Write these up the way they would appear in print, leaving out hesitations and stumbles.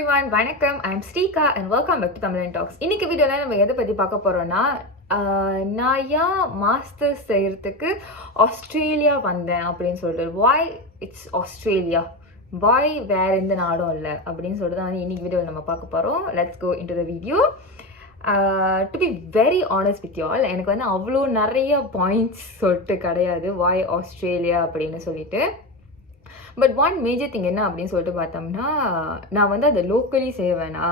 everyone, வணக்கம். I am Srika and welcome back to Tamil Talks. இன்னைக்கு வீடியோல நம்ம எதை பத்தி பார்க்க போறோம்னா நான் ஏன் மாஸ்டர்ஸ் செய்யறதுக்கு ஆஸ்திரேலியா வந்தேன் அப்படின்னு சொல்லிட்டு why it's Australia, why வேற எந்த நாடும் இல்லை அப்படின்னு சொல்லிட்டு தான் இன்னைக்கு வீடியோவில் நம்ம பார்க்க போறோம். Let's go into the video. To be very honest with you all, எனக்கு வந்து அவ்வளோ நிறைய பாயிண்ட்ஸ் சொல்லிட்டு கிடையாது why ஆஸ்திரேலியா அப்படின்னு சொல்லிட்டு. பட் ஒன் மேஜர் திங் என்ன அப்படின்னு சொல்லிட்டு பார்த்தோம்னா, நான் வந்து அதை லோக்கலி செய்வேனா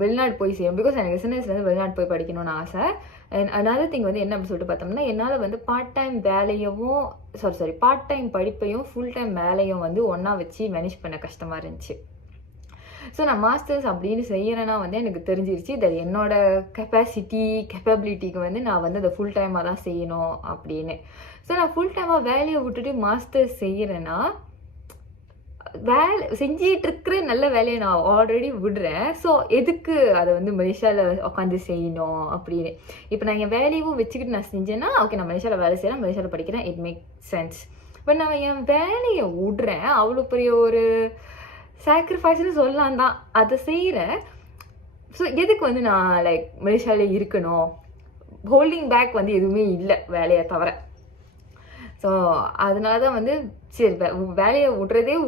வெளிநாடு போய் செய்வேன். பிகாஸ் எனக்கு சின்ன வயசுலேருந்து வெளிநாடு போய் படிக்கணும்னு ஆசை. அண்ட் another திங் வந்து என்ன அப்படின்னு சொல்லிட்டு பார்த்தோம்னா, என்னால் வந்து பார்ட் டைம் வேலையவும் பார்ட் டைம் படிப்பையும் ஃபுல் டைம் வேலையும் வந்து ஒன்றா வச்சு மேனேஜ் பண்ண கஷ்டமாக இருந்துச்சு. ஸோ நான் மாஸ்டர்ஸ் அப்படின்னு செய்கிறேன்னா வந்து எனக்கு தெரிஞ்சிருச்சு அது என்னோட கேப்பபிலிட்டிக்கு வந்து நான் வந்து அதை ஃபுல் டைமாக தான் செய்யணும் அப்படின்னு. ஸோ நான் ஃபுல் டைமாக வேலையை விட்டுட்டு மாஸ்டர்ஸ் செய்கிறேன்னா, செஞ்சிட்டு இருக்கிற நல்ல வேலையை நான் ஆல்ரெடி விடுறேன். ஸோ எதுக்கு அதை வந்து மலேசியாவில் உட்காந்து செய்யணும் அப்படின்னு. இப்போ நான் என் வேலையும் வச்சுக்கிட்டு நான் செஞ்சேன்னா, ஓகே நான் மலேசியாவில் வேலை செய்கிறேன், மலேசியாவில் படிக்கிறேன், இட் மேக் சென்ஸ். பட் நான் என் வேலையை விடுறேன், அவ்வளோ பெரிய ஒரு சாக்ரிஃபைஸ்ன்னு சொல்லலாம் தான், அதை செய்கிறேன். ஸோ எதுக்கு வந்து நான் லைக் மலேசியாவிலே இருக்கணும், ஹோல்டிங் பேக் வந்து எதுவுமே இல்லை வேலையை தவிர. ஸோ அதனால தான் வந்து சரி வேலையை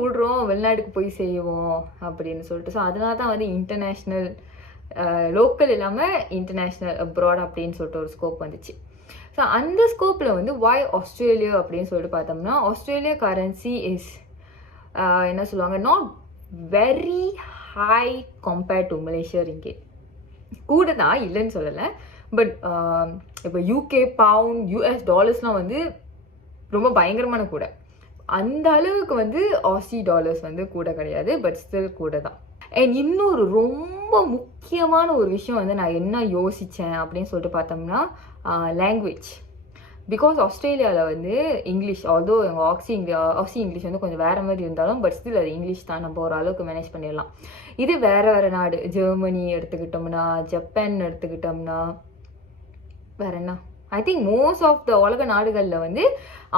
விடுறோம், வெளிநாட்டுக்கு போய் செய்வோம் அப்படின்னு சொல்லிட்டு. ஸோ அதனால தான் வந்து இன்டர்நேஷ்னல், லோக்கல் இல்லாமல் இன்டர்நேஷ்னல் அப்ராட் அப்படின்னு சொல்லிட்டு ஒரு ஸ்கோப் வந்துச்சு. ஸோ அந்த ஸ்கோப்பில் வந்து வாய் ஆஸ்திரேலியா அப்படின்னு சொல்லிட்டு பார்த்தோம்னா, ஆஸ்திரேலியா கரன்சி இஸ் என்ன சொல்லுவாங்க, not very high compared to Malaysia ringgit. கூட தான், இல்லைன்னு சொல்லலை. பட் இப்போ யூகே பவுண்ட், யூஎஸ் டாலர்ஸ்லாம் வந்து ரொம்ப பயங்கரமான கூட. அந்த அளவுக்கு வந்து ஆசி டாலர்ஸ் வந்து கூட கிடையாது, பட் ஸ்டில் கூட தான். அண்ட் இன்னொரு ரொம்ப முக்கியமான ஒரு விஷயம் வந்து நான் என்ன யோசித்தேன் அப்படின்னு சொல்லிட்டு பார்த்தோம்னா, லாங்குவேஜ். பிகாஸ் ஆஸ்திரேலியாவில் வந்து இங்கிலீஷ், ஆல்தோ எங்கள் ஆக்சி இங்கிலீஷ் வந்து கொஞ்சம் வேறு மாதிரி இருந்தாலும், பட் ஸ்டில் அது இங்கிலீஷ் தான், நம்ம ஓரளவுக்கு மேனேஜ் பண்ணிடலாம். இது வேறு நாடு, ஜெர்மனி எடுத்துக்கிட்டோம்னா, ஜப்பான் எடுத்துக்கிட்டோம்னா, வேறு என்ன, I think most of the உலக நாடுகளில் வந்து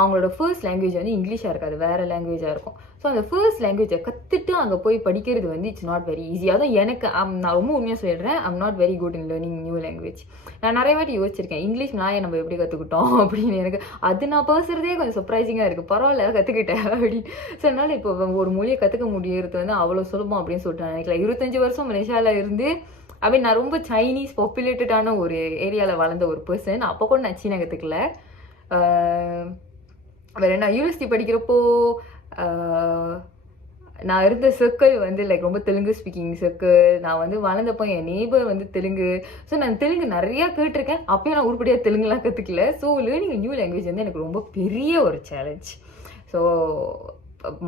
அவங்களோட ஃபர்ஸ்ட் லாங்குவேஜ் வந்து இங்கிலீஷாக இருக்காது, வேறு லாங்குவேஜாக இருக்கும். ஸோ அந்த ஃபர்ஸ்ட் லாங்குவேஜை கற்றுட்டு அங்கே போய் படிக்கிறது வந்து இட்ஸ் நாட் வெரி ஈஸி. அதுவும் எனக்கு நான் ரொம்ப உண்மையாக சொல்லிடுறேன், I'm not very good in learning new language. நான் நிறைய வாட்டி யோசிச்சிருக்கேன், இங்கிலீஷ் நான் நம்ம எப்படி கற்றுக்கிட்டோம் அப்படின்னு. எனக்கு அது நான் பேசுகிறதே கொஞ்சம் சர்ப்ரைசிங்காக இருக்குது, பரவாயில்ல கற்றுக்கிட்டேன் அப்படின்னு. ஸோ அதனால் இப்போ ஒரு மொழியை கற்றுக்க முடியறது வந்து அவ்வளோ சுலபம் அப்படின்னு சொல்லிட்டு நான் நினைக்கல. 25 வருஷம் மலேசியாவில் இருந்து, நான் ரொம்ப சைனீஸ் பாப்புலேட்டடான ஒரு ஏரியாவில் வளர்ந்த ஒரு பர்சன். அப்போ கூட நான் சீனா கற்றுக்கல. வேறு என்ன, யூனிவர்சிட்டி படிக்கிறப்போ நான் இருந்த சர்க்கிள் வந்து லைக் ரொம்ப தெலுங்கு ஸ்பீக்கிங் சர்க்கிள். நான் வந்து வளர்ந்தப்போ என் நேபர் வந்து தெலுங்கு. ஸோ நான் தெலுங்கு நிறையா கேட்டிருக்கேன், அப்பயும் நான் உருப்படியாக தெலுங்குலாம் கற்றுக்கல. ஸோ லேர்னிங் நியூ லாங்குவேஜ் வந்து எனக்கு ரொம்ப பெரிய ஒரு சேலஞ்ச். ஸோ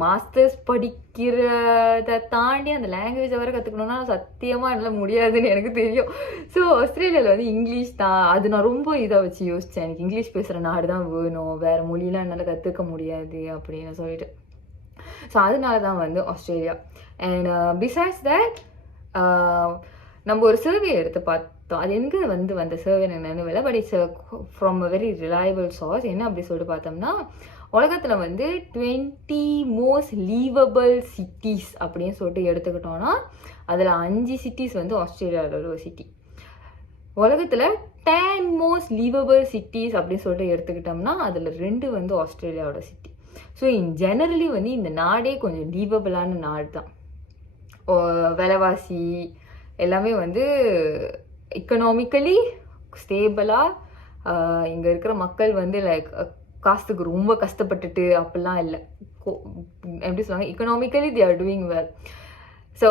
மாஸ்டர்ஸ் படிக்கிறத தாண்டி அந்த லாங்குவேஜை வர கற்றுக்கணுன்னா சத்தியமாக என்னால் முடியாதுன்னு எனக்கு தெரியும். ஸோ ஆஸ்திரேலியாவில் வந்து இங்கிலீஷ் தான், அது நான் ரொம்ப இதாக வச்சு யோசித்தேன். எனக்கு இங்கிலீஷ் பேசுகிற நாடு தான் வேணும், வேறு மொழியெலாம் என்னால் கற்றுக்க முடியாது அப்படின்னு சொல்லிட்டு. ஸோ அதனால தான் வந்து ஆஸ்திரேலியா. அண்ட் பிசைட்ஸ் தட் நம்ம ஒரு சர்வே எடுத்து பார்த்தோம். அது எங்கே வந்த சர்வே எனக்கு நினைவில்லை, but it's from a very reliable source. என்ன அப்படி சொல்லிட்டு பார்த்தோம்னா, உலகத்தில் வந்து 20 மோஸ்ட் லீவபிள் சிட்டிஸ் அப்படின்னு சொல்லிட்டு எடுத்துக்கிட்டோன்னா, அதில் 5 சிட்டிஸ் வந்து ஆஸ்திரேலியாவில் ஒரு சிட்டி. உலகத்தில் 10 மோஸ்ட் லீவபிள் சிட்டிஸ் அப்படின்னு சொல்லிட்டு எடுத்துக்கிட்டோம்னா, அதில் 2 வந்து ஆஸ்திரேலியாவோட சிட்டி. ஸோ இன் ஜெனரலி வந்து இந்த நாடே கொஞ்சம் லீவபிளான நாடு தான். விலைவாசி எல்லாமே வந்து எக்கனாமிக்கலி ஸ்டேபிளாக, இங்கே இருக்கிற மக்கள் வந்து லைக் காசுக்கு ரொம்ப கஷ்டப்பட்டுட்டு அப்படிலாம் இல்லை. எப்படி சொல்லுவாங்க, economically they are doing well. So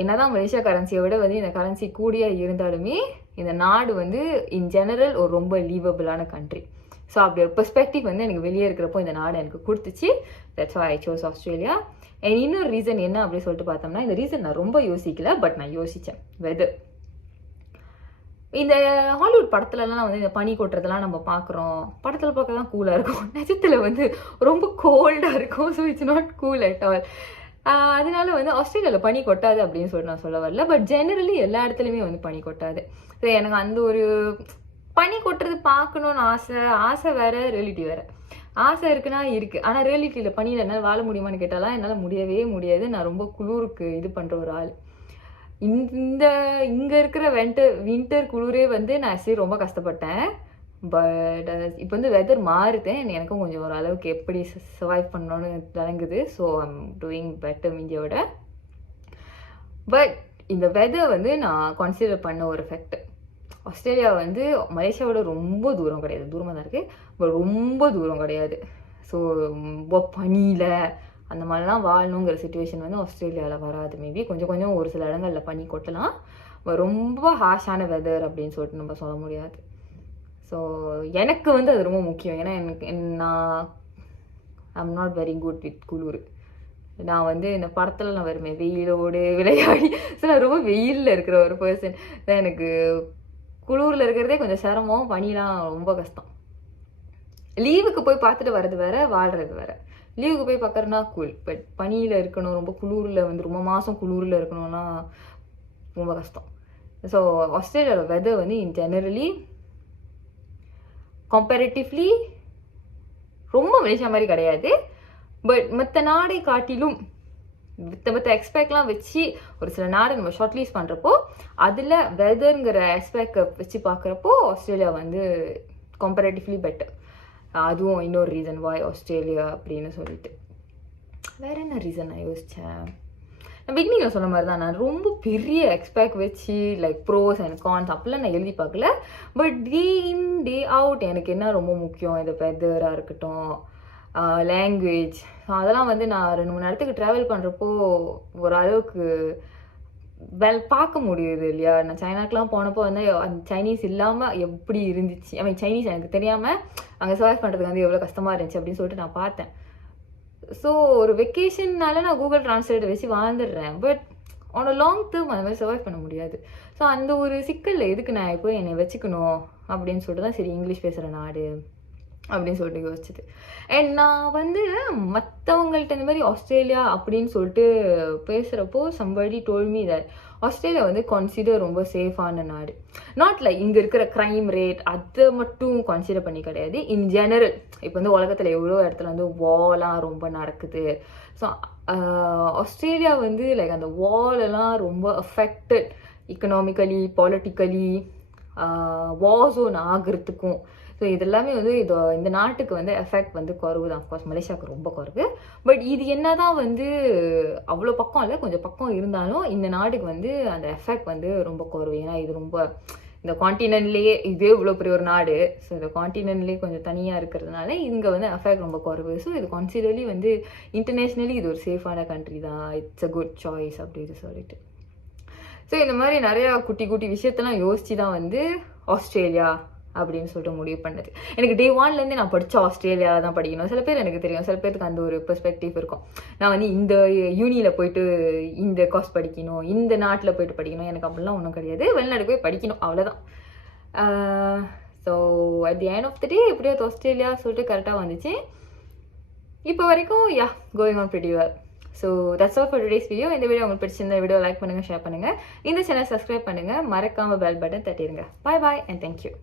என்னதான் மலேசியா கரன்சியை விட வந்து இந்த கரன்சி கூடியாக இருந்தாலுமே இந்த நாடு வந்து இன் ஜெனரல் ஒரு ரொம்ப லீவபிளான கண்ட்ரி. ஸோ அப்படி ஒரு பெர்ஸ்பெக்டிவ் வந்து எனக்கு வெளியே இருக்கிறப்போ இந்த நாடு எனக்கு கொடுத்துச்சு. That's why I chose Australia. And இன்னொரு ரீசன் என்ன அப்படின்னு சொல்லிட்டு பார்த்தோம்னா, இந்த ரீசன் நான் ரொம்ப யோசிக்கல, பட் நான் யோசித்தேன். வெதர், இந்த ஹாலிவுட் படத்துலலாம் வந்து இந்த பனி கொட்டுறதெல்லாம் நம்ம பார்க்குறோம், படத்தில் பார்க்க தான் கூலாக இருக்கும், நிஜத்தில் வந்து ரொம்ப கோல்டாக இருக்கும். So it's not cool at all. அதனால வந்து ஆஸ்திரேலியாவில் பனி கொட்டாது அப்படின்னு சொல்லிட்டு நான் சொல்ல வரல, பட் ஜெனரலி எல்லா இடத்துலையுமே வந்து பனி கொட்டாது. ஸோ எனக்கு அந்த ஒரு பனி கொட்டுறது பார்க்கணுன்னு ஆசை வேற, ரியாலிட்டி வேற. ஆசை இருக்குன்னா இருக்குது, ஆனால் ரியாலிட்டியில் பனியில் என்னால் வாழ முடியுமான்னு கேட்டாலாம் என்னால் முடியவே முடியாது. நான் ரொம்ப குளிருக்கு இது பண்ணுற ஒரு ஆள். இங்கே இருக்கிற வின்டர் குளிரே வந்து நான் சரி ரொம்ப கஷ்டப்பட்டேன். பட் இப்போ வந்து வெதர் மாறுதேன், எனக்கும் கொஞ்சம் ஒரு அளவுக்கு எப்படி சர்வைவ் பண்ணணும்னு விளங்குது. ஸோ ஐம் டூயிங் பெட்டர் இந்தியாவோட. பட் இந்த வெதர் வந்து நான் கன்சிடர் பண்ண ஒரு ஃபேக்ட். ஆஸ்திரேலியா வந்து மலேசியாவோட ரொம்ப தூரம் கிடையாது, தூரமாக தான் இருக்குது, பட் ரொம்ப தூரம் கிடையாது. ஸோ ரொம்ப பனியில் அந்த மாதிரிலாம் வாழணுங்கிற சுச்சுவேஷன் வந்து ஆஸ்திரேலியாவில் வராது. மேபி கொஞ்சம் கொஞ்சம் ஒரு சில இடங்களில் பனி கொட்டலாம், ரொம்ப ஹாஷான வெதர் அப்படின்னு சொல்லிட்டு நம்ம சொல்ல முடியாது. ஸோ எனக்கு வந்து அது ரொம்ப முக்கியம். ஏன்னா I'm not very good with குளிர். நான் வந்து இந்த படத்தில் நான் வருமே வெயிலோடு விளையாடி, ஸோ நான் ரொம்ப வெயிலில் இருக்கிற ஒரு பர்சன். எனக்கு குளூரில் இருக்கிறதே கொஞ்சம் சிரமம், பனிலாம் ரொம்ப கஷ்டம். லீவுக்கு போய் பார்த்துட்டு வர்றது வேற, வாழ்கிறது வேற. லீவுக்கு போய் பார்க்குறதுனா கூல், பட் பனியில் இருக்கணும், ரொம்ப குளூரில் வந்து ரொம்ப மாதம் குளூரில் இருக்கணும்னா ரொம்ப கஷ்டம். ஸோ ஆஸ்திரேலியாவோட வெதர் வந்து இன் ஜெனரலி கம்பேரிட்டிவ்லி ரொம்ப மலேசியா மாதிரி கிடையாது. பட் மற்ற நாடை காட்டிலும் மற்ற எக்ஸ்பெக்ட்லாம் வச்சு ஒரு சில நாடு நம்ம ஷார்ட் லீஸ் பண்ணுறப்போ அதில் வெதருங்கிற எக்ஸ்பெக்ட் வச்சு பார்க்குறப்போ ஆஸ்திரேலியா வந்து கம்பேரிட்டிவ்லி பெட்டர். அதுவும் இன்னொரு ரீசன் வாய் ஆஸ்திரேலியா அப்படின்னு சொல்லிட்டு. வேற என்ன ரீசன் நான் யோசித்தேன்? நான் பிகினிங்கில் சொன்ன மாதிரி தான், நான் ரொம்ப பெரிய எக்ஸ்பெக்ட் வச்சு லைக் ப்ரோஸ் அண்ட் கான்ஸ் அப்படிலாம் நான் எழுதி பார்க்கல. But day in day out எனக்கு என்ன ரொம்ப முக்கியம், இந்த வெதராக இருக்கட்டும், லாங்குவேஜ், அதெல்லாம் வந்து நான் 2-3 இடத்துக்கு ட்ராவல் பண்ணுறப்போ ஓரளவுக்கு பார்க்க முடியுது இல்லையா. நான் சைனாக்கெலாம் போனப்போ வந்து அந்த சைனீஸ் இல்லாமல் எப்படி இருந்துச்சு, ஐ மீன் சைனீஸ் எனக்கு தெரியாமல் அங்கே சர்வைவ் பண்ணுறதுக்கு வந்து எவ்வளோ கஷ்டமாக இருந்துச்சு அப்படின்னு சொல்லிட்டு நான் பார்த்தேன். ஸோ ஒரு வெக்கேஷன்னால நான் கூகுள் ட்ரான்ஸ்லேட்டர் வச்சு வாழ்ந்துடுறேன், but on a long term அந்த மாதிரி சர்வைவ் பண்ண முடியாது. ஸோ அந்த ஒரு சிக்கலில் எதுக்கு நான் இப்போ என்னை வச்சுக்கணும் அப்படின்னு சொல்லிட்டு தான் சரி இங்கிலீஷ் பேசுகிற நாடு அப்படின்னு சொல்லிட்டு யோசிச்சுது. அண்ட் நான் வந்து மற்றவங்கள்ட்ட இந்த மாதிரி ஆஸ்திரேலியா அப்படின்னு சொல்லிட்டு பேசுகிறப்போ somebody told me that Australia வந்து கன்சிடர் ரொம்ப சேஃபான நாடு. நாட் லைக் இங்கே இருக்கிற க்ரைம் ரேட் அதை மட்டும் கன்சிடர் பண்ணி கிடையாது, இன் ஜெனரல். இப்போ வந்து உலகத்தில் எவ்வளோ இடத்துல வந்து வாலாம் ரொம்ப நடக்குது. ஸோ ஆஸ்திரேலியா வந்து லைக் அந்த வாலெல்லாம் ரொம்ப affected economically, politically, war zone ஆகிறதுக்கும். ஸோ இது எல்லாமே வந்து இந்த நாட்டுக்கு வந்து எஃபெக்ட் வந்து குறைவு தான். அஃப்கோர்ஸ் மலேசியாவுக்கு ரொம்ப குறைவு. பட் இது என்ன தான் வந்து அவ்வளோ பக்கம் இல்லை, கொஞ்சம் பக்கம் இருந்தாலும் இந்த நாட்டுக்கு வந்து அந்த எஃபெக்ட் வந்து ரொம்ப குறைவு. ஏன்னா இது ரொம்ப இந்த கான்டினென்ட்லேயே இதே இவ்வளோ பெரிய ஒரு நாடு. ஸோ இந்த கான்டினென்ட்லேயே கொஞ்சம் தனியாக இருக்கிறதுனால இங்கே வந்து எஃபெக்ட் ரொம்ப குறைவு. ஸோ இது கன்சிடர்லி வந்து இன்டர்நேஷ்னலி இது ஒரு சேஃபான கண்ட்ரி தான், இட்ஸ் அ குட் சாய்ஸ் அப்படின்னு சொல்லிட்டு. ஸோ இந்த மாதிரி நிறையா குட்டி குட்டி விஷயத்தெல்லாம் யோசித்து தான் வந்து ஆஸ்திரேலியா அப்படின்னு சொல்லிட்டு முடிவு பண்ணது. எனக்கு டே 1லேருந்து நான் படித்த ஆஸ்திரேலியாவில் தான் படிக்கணும். சில பேர் எனக்கு தெரியும், சில பேருக்கு அந்த ஒரு பெர்ஸ்பெக்டிவ் இருக்கும். நான் வந்து இந்த யூனியில் போயிட்டு இந்த கோர்ஸ் படிக்கணும், இந்த நாட்டில் போயிட்டு படிக்கணும், எனக்கு அப்படிலாம் ஒன்றும் கிடையாது. வெளிநாடு போய் படிக்கணும், அவ்வளோதான். So at the end of the day எப்படியோ ஆஸ்திரேலியா சொல்லிட்டு கரெக்டாக வந்துச்சு. இப்போ வரைக்கும் going on pretty well. So that's all for today's video. இந்த வீடியோ உங்களுக்கு பிடிச்சிருந்த வீடியோ லைக் பண்ணுங்கள், ஷேர் பண்ணுங்கள், இந்த சேனல் சப்ஸ்கிரைப் பண்ணுங்கள், மறக்காமல் பெல் பட்டன் தட்டிடுங்க. Bye bye and thank you.